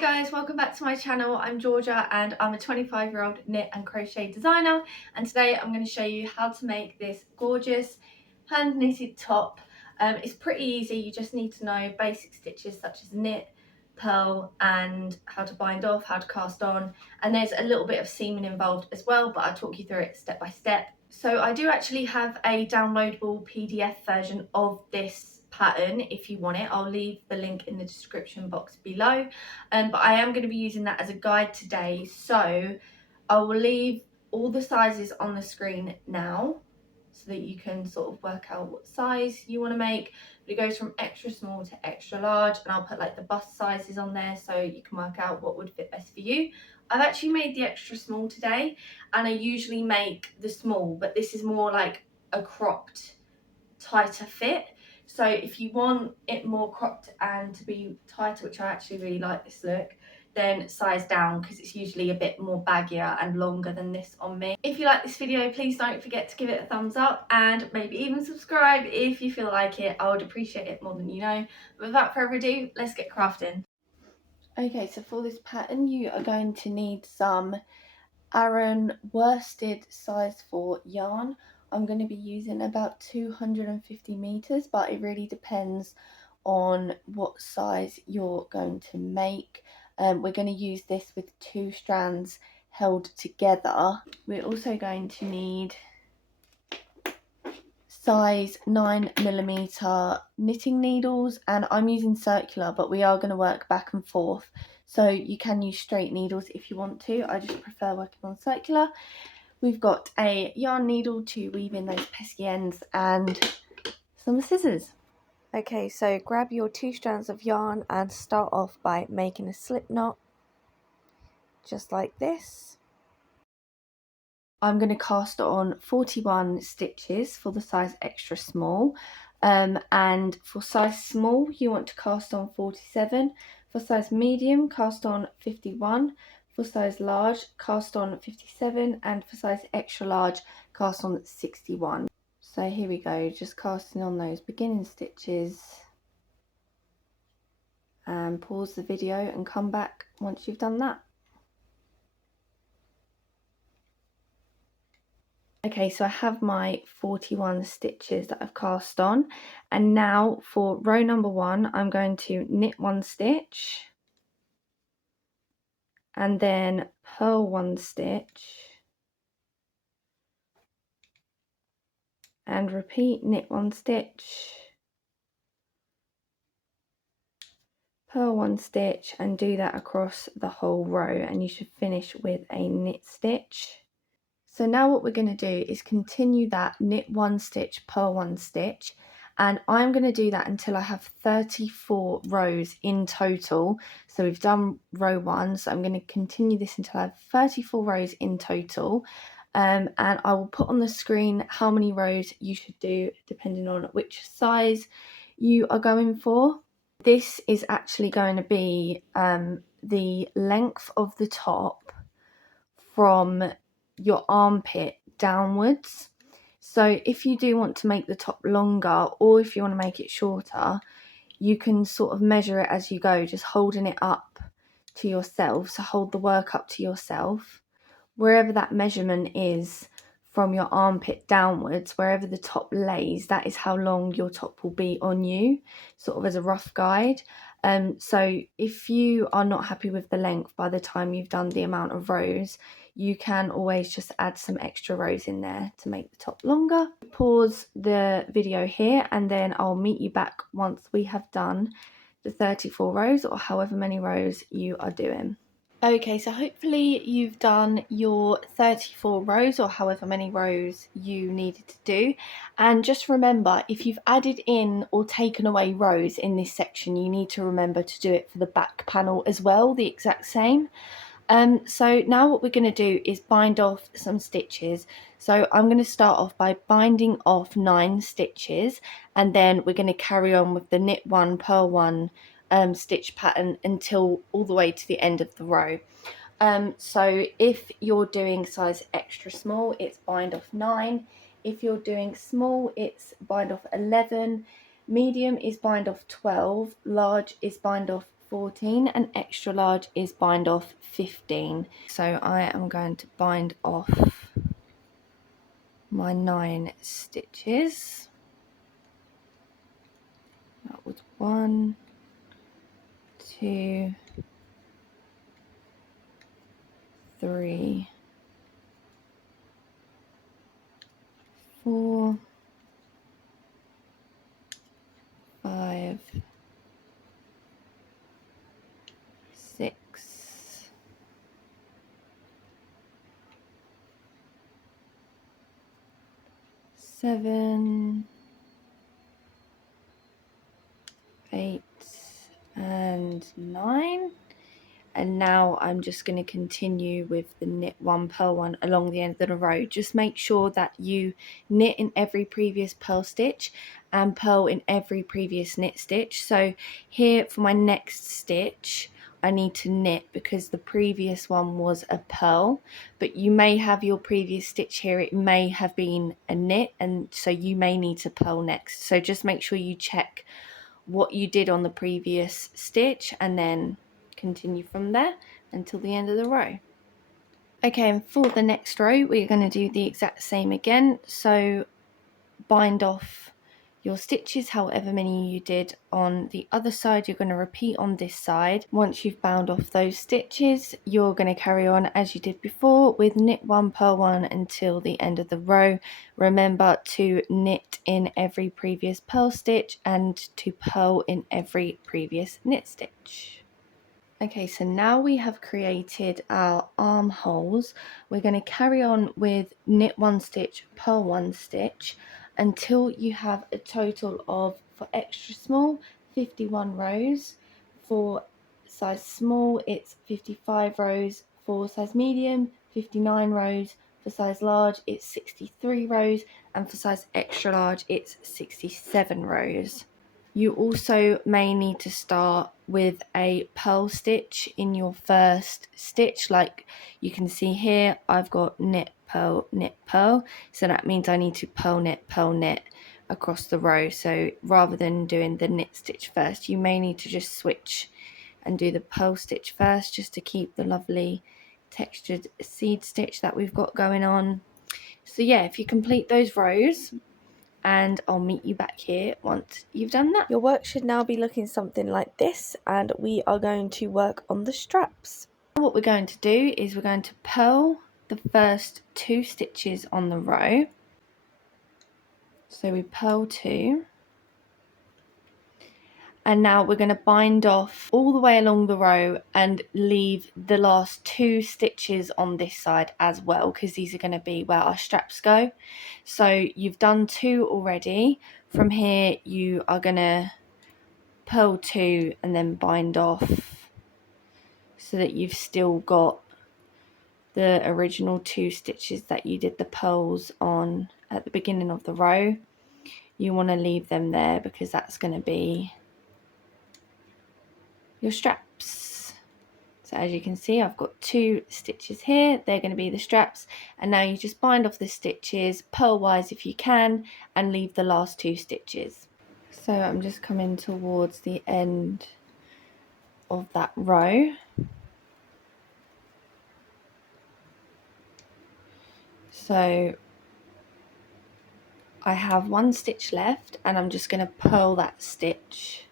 guys, welcome back to my channel. I'm Georgia and I'm a 25-year-old knit and crochet designer, and today I'm going to show you how to make this gorgeous hand knitted top. It's pretty easy. You just need to know basic stitches such as knit, purl, and how to bind off, how to cast on, and there's a little bit of seaming involved as well, but I'll talk you through it step by step. So I do actually have a downloadable PDF version of this pattern if you want it. I'll leave the link in the description box below, but I am going to be using that as a guide today, so I will leave all the sizes on the screen now so that you can sort of work out what size you want to make. But it goes from extra small to extra large, and I'll put like the bust sizes on there so you can work out what would fit best for you. I've actually made the extra small today, and I usually make the small, but this is more like a cropped, tighter fit. So if you want it more cropped and to be tighter, which I actually really like this look, then size down, because it's usually a bit more baggier and longer than this on me. If you like this video, please don't forget to give it a thumbs up and maybe even subscribe if you feel like it. I would appreciate it more than you know. But without further ado, let's get crafting. Okay, so for this pattern you are going to need some Aran worsted size 4 yarn. I'm going to be using about 250 meters, but it really depends on what size you're going to make. We're going to use this with 2 strands held together. We're also going to need size 9mm knitting needles, and I'm using circular, but we are going to work back and forth, so you can use straight needles if you want to. I just prefer working on circular. We've got a yarn needle to weave in those pesky ends and some scissors. Okay, so grab your 2 strands of yarn and start off by making a slip knot, just like this. I'm going to cast on 41 stitches for the size extra small, and for size small you want to cast on 47, for size medium cast on 51, for size large cast on 57, and for size extra large cast on 61. So here we go, just casting on those beginning stitches, and pause the video and come back once you've done that. Okay, so I have my 41 stitches that I've cast on, and now for row number 1 I'm going to knit 1 stitch and then purl 1 stitch and repeat, knit 1 stitch, purl 1 stitch, and do that across the whole row, and you should finish with a knit stitch. So now what we're going to do is continue that knit 1 stitch, purl 1 stitch, and I'm going to do that until I have 34 rows in total. So we've done row 1, so I'm going to continue this until I have 34 rows in total, and I will put on the screen how many rows you should do depending on which size you are going for. This is actually going to be the length of the top from your armpit downwards. So if you do want to make the top longer, or if you want to make it shorter, you can sort of measure it as you go, just holding it up to yourself. So hold the work up to yourself, wherever that measurement is from your armpit downwards, wherever the top lays, that is how long your top will be on you, sort of as a rough guide. So if you are not happy with the length by the time you've done the amount of rows, you can always just add some extra rows in there to make the top longer. Pause the video here and then I'll meet you back once we have done the 34 rows or however many rows you are doing. Okay, so hopefully you've done your 34 rows or however many rows you needed to do, and just remember, if you've added in or taken away rows in this section, you need to remember to do it for the back panel as well, the exact same. So now what we're going to do is bind off some stitches. So I'm going to start off by binding off 9 stitches, and then we're going to carry on with the knit 1, purl 1 stitch pattern until all the way to the end of the row. So if you're doing size extra small, it's bind off 9. If you're doing small, it's bind off 11. Medium is bind off 12. Large is bind off 14 and extra large is bind off 15. So I am going to bind off my 9 stitches. That was 1, 2, 3, 4, 5, 6, 7, 8 and 9. And now I'm just going to continue with the knit 1 purl 1 along the end of the row. Just make sure that you knit in every previous purl stitch and purl in every previous knit stitch. So here for my next stitch I need to knit because the previous one was a purl, but you may have your previous stitch here, it may have been a knit, and so you may need to purl next. So just make sure you check what you did on the previous stitch and then continue from there until the end of the row. Okay, and for the next row we're going to do the exact same again. So bind off your stitches, however many you did on the other side, you're going to repeat on this side. Once you've bound off those stitches, you're going to carry on as you did before with knit 1 purl 1 until the end of the row. Remember to knit in every previous purl stitch and to purl in every previous knit stitch. Okay, so now we have created our armholes. We're going to carry on with knit 1 stitch, purl 1 stitch until you have a total of, for extra small, 51 rows. For size small, it's 55 rows. For size medium, 59 rows. For size large, it's 63 rows. And for size extra large, it's 67 rows. You also may need to start with a purl stitch in your first stitch. Like you can see here, I've got knit, purl, so that means I need to purl, knit across the row. So rather than doing the knit stitch first, you may need to just switch and do the purl stitch first, just to keep the lovely textured seed stitch that we've got going on. So yeah, if you complete those rows, and I'll meet you back here once you've done that. Your work should now be looking something like this, and we are going to work on the straps. What we're going to do is we're going to purl the first 2 stitches on the row. So we purl 2, and now we're going to bind off all the way along the row and leave the last 2 stitches on this side as well, because these are going to be where our straps go. So you've done 2 already. From here you are going to purl 2 and then bind off, so that you've still got the original 2 stitches that you did the purls on at the beginning of the row. You want to leave them there because that's going to be your straps. So as you can see, I've got 2 stitches here, they're going to be the straps, and now you just bind off the stitches purl wise if you can and leave the last 2 stitches. So I'm just coming towards the end of that row. So I have 1 stitch left and I'm just going to purl that stitch,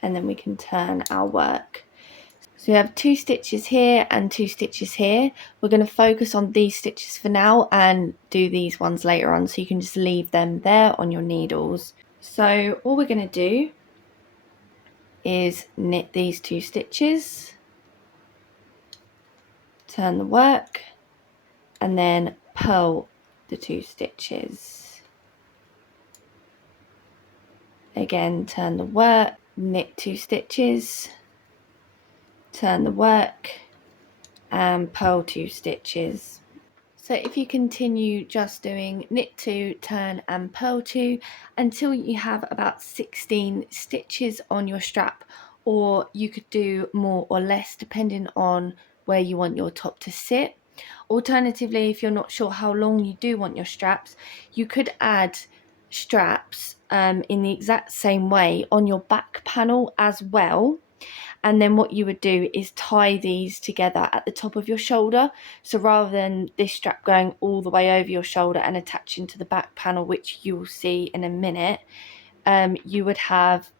and then we can turn our work. So we have 2 stitches here and 2 stitches here. We're going to focus on these stitches for now and do these ones later on, so you can just leave them there on your needles. So all we're going to do is knit these 2 stitches, turn the work, and then purl the 2 stitches. Again, turn the work, knit 2 stitches, turn the work, and purl 2 stitches. So if you continue just doing knit 2, turn and purl 2 until you have about 16 stitches on your strap, or you could do more or less depending on where you want your top to sit. Alternatively, if you're not sure how long you do want your straps, you could add straps in the exact same way on your back panel as well. And then what you would do is tie these together at the top of your shoulder. So rather than this strap going all the way over your shoulder and attaching to the back panel, which you will see in a minute, you would have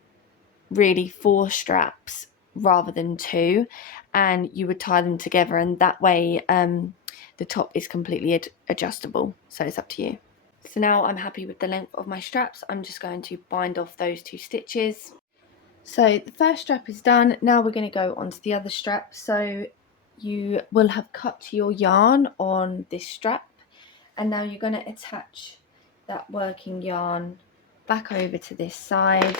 really 4 straps rather than 2, and you would tie them together, and that way the top is completely adjustable, so it's up to you. So now I'm happy with the length of my straps. I'm just going to bind off those 2 stitches. So the first strap is done. Now we're going to go on to the other strap. So you will have cut your yarn on this strap, and now you're going to attach that working yarn back over to this side,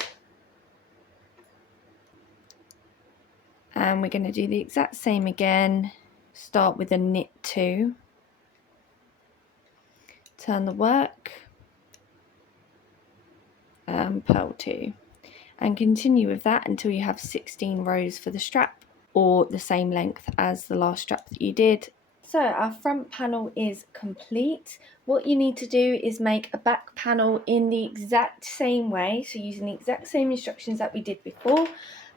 and we're going to do the exact same again. Start with a knit 2, turn the work, and purl 2, and continue with that until you have 16 rows for the strap, or the same length as the last strap that you did. So our front panel is complete. What you need to do is make a back panel in the exact same way, so using the exact same instructions that we did before,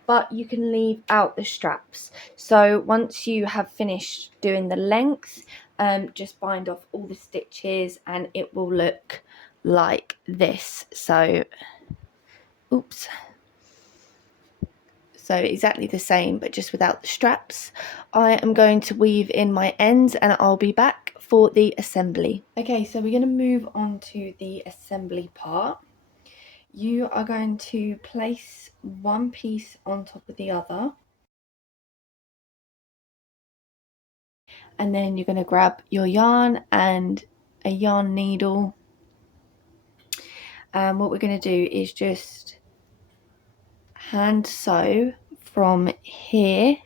but you can leave out the straps. So once you have finished doing the length, just bind off all the stitches and it will look like this. So oops, so exactly the same but just without the straps. I am going to weave in my ends and I'll be back for the assembly. Okay, so we're going to move on to the assembly part. You are going to place one piece on top of the other, and then you're going to grab your yarn and a yarn needle, and what we're going to do is just hand sew from here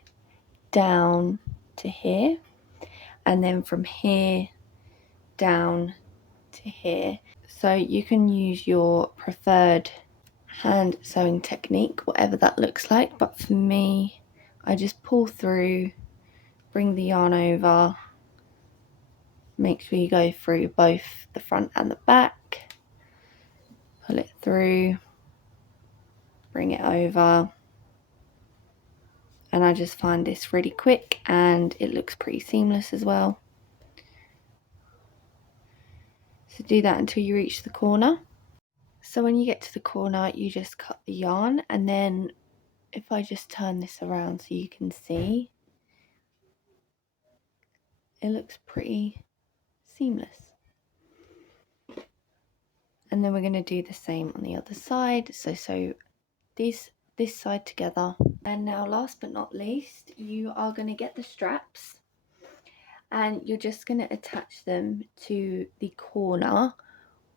down to here, and then from here down to here. So you can use your preferred hand sewing technique, whatever that looks like, but for me, I just pull through, bring the yarn over, make sure you go through both the front and the back, pull it through, bring it over, and I just find this really quick and it looks pretty seamless as well. So do that until you reach the corner. So when you get to the corner, you just cut the yarn, and then if I just turn this around so you can see, it looks pretty seamless. And then we're going to do the same on the other side. So this side together. And now last but not least, you are going to get the straps and you're just going to attach them to the corner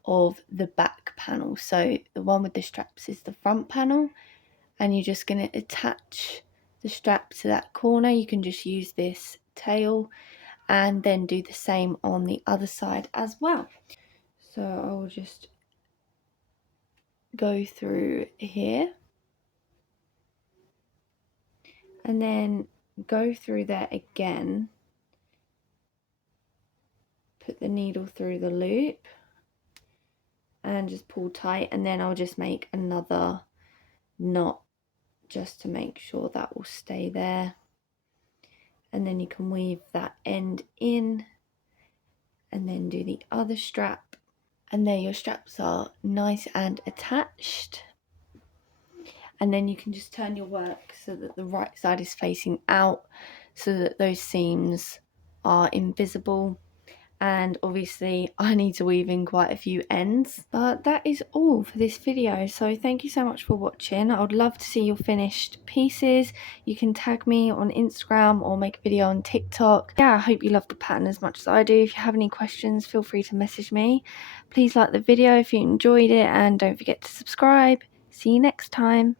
of the back panel. So the one with the straps is the front panel, and you're just going to attach the strap to that corner. You can just use this tail and then do the same on the other side as well. So I'll just go through here and then go through there again, put the needle through the loop and just pull tight, and then I'll just make another knot just to make sure that will stay there, and then you can weave that end in and then do the other strap, and there your straps are nice and attached. And then you can just turn your work so that the right side is facing out so that those seams are invisible. And obviously I need to weave in quite a few ends, but that is all for this video. So thank you so much for watching. I would love to see your finished pieces. You can tag me on Instagram or make a video on TikTok. Yeah, I hope you love the pattern as much as I do. If you have any questions, feel free to message me. Please like the video if you enjoyed it, and don't forget to subscribe. See you next time.